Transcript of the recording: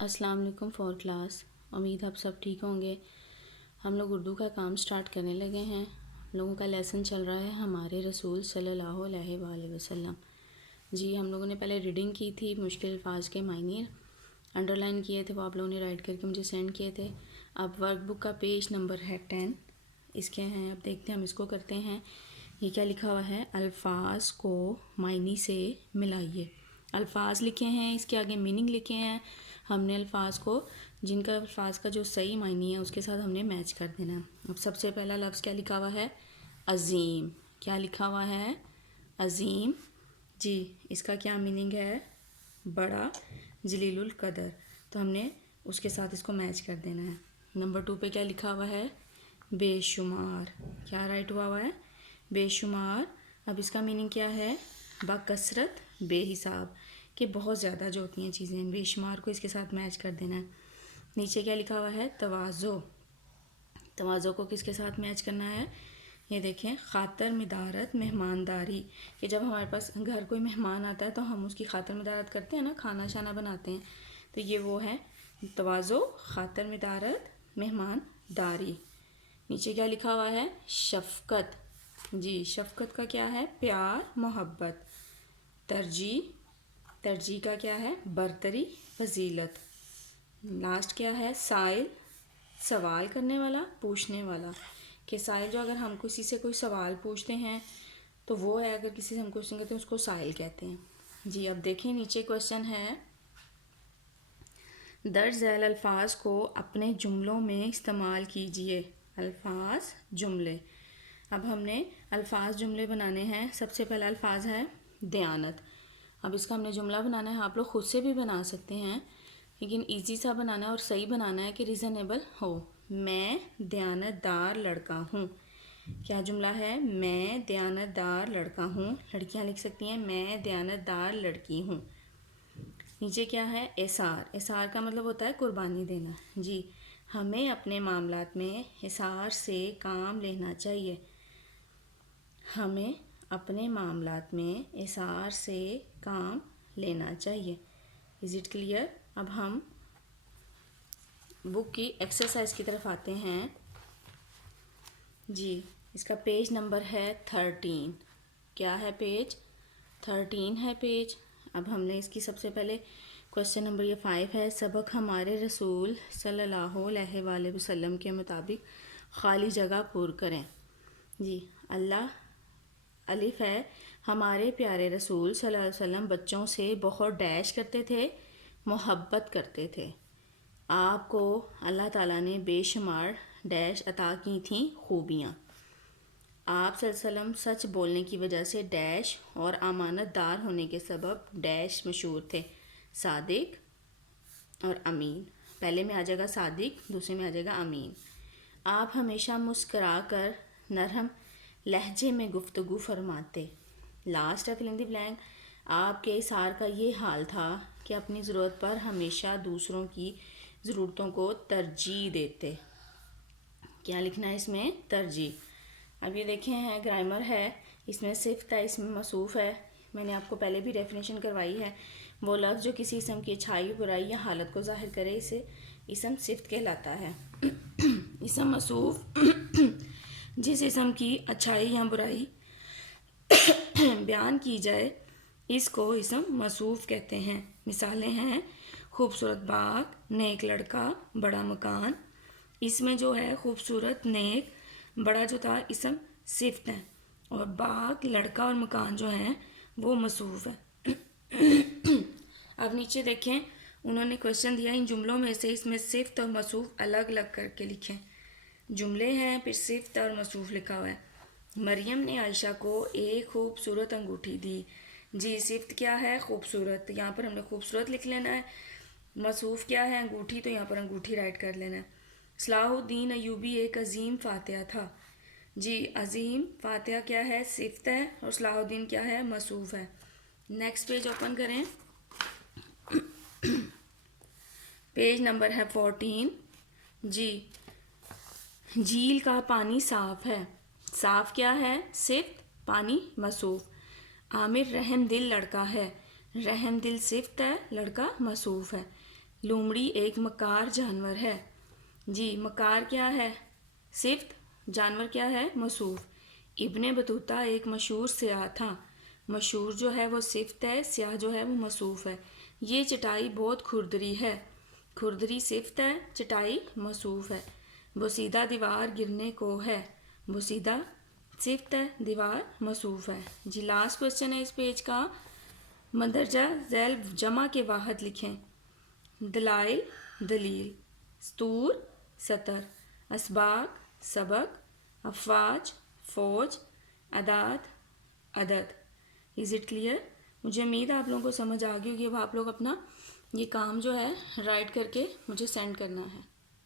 السلام علیکم four class, امید آپ سب ٹھیک ہوں گے۔ ہم لوگ اردو کا کام سٹارٹ کرنے لگے ہیں۔ ہم لوگوں کا لیسن چل رہا ہے ہمارے رسول صلی اللہ علیہ وآلہ وسلم۔ جی ہم لوگوں نے پہلے ریڈنگ کی تھی، مشکل الفاظ کے معنی انڈر لائن کیے تھے، وہ آپ لوگوں نے رائٹ کر کے مجھے سینڈ کیے تھے۔ اب ورک بک کا پیج نمبر ہے 10، اس کے ہیں، اب دیکھتے ہیں ہم اس کو کرتے ہیں۔ یہ کیا لکھا ہوا ہے؟ الفاظ کو معنی سے ملائیے۔ الفاظ لکھے ہیں، اس کے آگے میننگ لکھے ہیں۔ ہم نے الفاظ کو، جن کا الفاظ کا جو صحیح معنی ہے اس کے ساتھ ہم نے میچ کر دینا۔ اب سب سے پہلا لفظ کیا لکھا ہوا ہے؟ عظیم۔ کیا لکھا ہوا ہے؟ عظیم۔ جی اس کا کیا میننگ ہے؟ بڑا، جلیل القدر۔ تو ہم نے اس کے ساتھ اس کو میچ کر دینا ہے۔ نمبر 2 پہ کیا لکھا ہوا ہے؟ بے شمار۔ کیا رائٹ ہوا ہے؟ بے شمار۔ اب اس کا میننگ کیا ہے؟ بکثرت، بے حساب، کہ بہت زیادہ جو ہوتی ہیں چیزیں، بے شمار کو اس کے ساتھ میچ کر دینا ہے۔ نیچے کیا لکھا ہوا ہے؟ تواضع۔ تواضع کو کس کے ساتھ میچ کرنا ہے؟ یہ دیکھیں، خاطر مدارت، مہمانداری، کہ جب ہمارے پاس گھر کوئی مہمان آتا ہے تو ہم اس کی خاطر مدارت کرتے ہیں نا، کھانا شانا بناتے ہیں، تو یہ وہ ہے تواضع، خاطر مدارت، مہمانداری۔ نیچے کیا لکھا ہوا ہے؟ شفقت۔ جی شفقت کا کیا ہے؟ پیار، محبت۔ ترجیح، ترجیح کا کیا ہے؟ برتری، فضیلت۔ لاسٹ کیا ہے؟ سائل، سوال کرنے والا، پوچھنے والا، کہ سائل جو اگر ہم کسی سے کوئی سوال پوچھتے ہیں تو وہ ہے، اگر کسی سے ہم کوشچن کرتے ہیں اس کو سائل کہتے ہیں۔ جی اب دیکھیں نیچے کوشچن ہے، درج ذیل الفاظ کو اپنے جملوں میں استعمال کیجئے۔ الفاظ، جملے۔ اب ہم نے الفاظ جملے بنانے ہیں۔ سب سے پہلا الفاظ ہے دیانت۔ اب اس کا ہم نے جملہ بنانا ہے، آپ لوگ خود سے بھی بنا سکتے ہیں، لیکن ایزی سا بنانا ہے اور صحیح بنانا ہے کہ ریزنیبل ہو۔ میں دیانت دار لڑکا ہوں۔ کیا جملہ ہے؟ میں دیانت دار لڑکا ہوں۔ لڑکیاں لکھ سکتی ہیں میں دیانت دار لڑکی ہوں۔ نیچے کیا ہے؟ احصار۔ احصار کا مطلب ہوتا ہے قربانی دینا۔ جی ہمیں اپنے معاملات میں احصار سے کام لینا چاہیے۔ ہمیں اپنے معاملات میں احصار سے کام لینا چاہیے۔ Is it clear? اب ہم بک کی ایکسرسائز کی طرف آتے ہیں۔ جی اس کا پیج نمبر ہے 13۔ کیا ہے پیج؟ 13 ہے پیج۔ اب ہم نے اس کی سب سے پہلے کوشچن نمبر یہ 5 ہے، سبق ہمارے رسول صلی اللہ علیہ وآلہ وسلم کے مطابق خالی جگہ پر کریں۔ جی اللہ، الف ہے، ہمارے پیارے رسول صلی اللہ علیہ وسلم بچوں سے بہت ڈیش کرتے تھے، محبت کرتے تھے۔ آپ کو اللہ تعالیٰ نے بے شمار ڈیش عطا کی تھیں خوبیاں۔ آپ صلی اللہ علیہ وسلم سچ بولنے کی وجہ سے ڈیش اور امانت دار ہونے کے سبب ڈیش مشہور تھے، صادق اور امین۔ پہلے میں آ جائے گا صادق، دوسرے میں آ جائے گا امین۔ آپ ہمیشہ مسکرا کر نرم لہجے میں گفتگو فرماتے۔ لاسٹ ہے فل ان دی بلینک۔ آپ کے احصار کا یہ حال تھا کہ اپنی ضرورت پر ہمیشہ دوسروں کی ضرورتوں کو ترجیح دیتے۔ کیا لکھنا ہے اس میں؟ ترجیح۔ اب یہ دیکھیں ہے گرامر ہے، اس میں صفت ہے، اس میں موصوف ہے۔ میں نے آپ کو پہلے بھی ڈیفینیشن کروائی ہے۔ وہ لفظ جو کسی اسم کی اچھائی، برائی یا حالت کو ظاہر کرے اسے اسم صفت کہلاتا ہے۔ اسم موصوف جس اسم کی اچھائی یا برائی بیان کی جائے اس کو اسم موصوف کہتے ہیں۔ مثالیں ہیں خوبصورت باغ، نیک لڑکا، بڑا مکان۔ اس میں جو ہے خوبصورت، نیک، بڑا جو تھا اسم صفت ہے، اور باغ، لڑکا اور مکان جو ہیں وہ موصوف ہے۔ اب نیچے دیکھیں، انہوں نے کوشچن دیا ان جملوں میں سے اس میں صفت اور موصوف الگ الگ کر کے لکھیں۔ جملے ہیں، پھر صفت اور موصوف لکھا ہوا ہے۔ مریم نے عائشہ کو ایک خوبصورت انگوٹھی دی۔ جی صفت کیا ہے؟ خوبصورت، یہاں پر ہم نے خوبصورت لکھ لینا ہے۔ موصوف کیا ہے؟ انگوٹھی، تو یہاں پر انگوٹھی رائٹ کر لینا ہے۔ صلاح الدین ایوبی ایک عظیم فاتح تھا۔ جی عظیم فاتح کیا ہے؟ صفت ہے، اور صلاح الدین کیا ہے؟ موصوف ہے۔ نیکسٹ پیج اوپن کریں، پیج نمبر ہے 14۔ جی جھیل کا پانی صاف ہے۔ صاف کیا ہے؟ صفت، پانی موصوف۔ عامر رحم دل لڑکا ہے۔ رحم دل صفت ہے، لڑکا موصوف ہے۔ لومڑی ایک مکار جانور ہے. جی مکار کیا ہے؟ صفت. جانور کیا ہے؟ موصوف. ابن بطوطہ ایک مشہور سیاح تھا. مشہور جو ہے وہ صفت ہے، سیاح جو ہے وہ موصوف ہے. یہ چٹائی بہت کھردری ہے. کھردری صفت ہے، چٹائی موصوف ہے. بوسیدہ دیوار گرنے کو ہے. بوسیدہ صفت ہے، دیوار موصوف ہے. جی لاسٹ کوشچن ہے اس پیج کا. مندرجہ ذیل جمع کے واحد لکھیں. دلائل دلیل، سطور سطر، اسباق سبق، افواج فوج، اعداد عدد. Is it clear? مجھے امید ہے آپ لوگوں کو سمجھ آ گئی ہوگی. اب آپ لوگ اپنا یہ کام جو ہے رائٹ کر کے مجھے سینڈ کرنا ہے.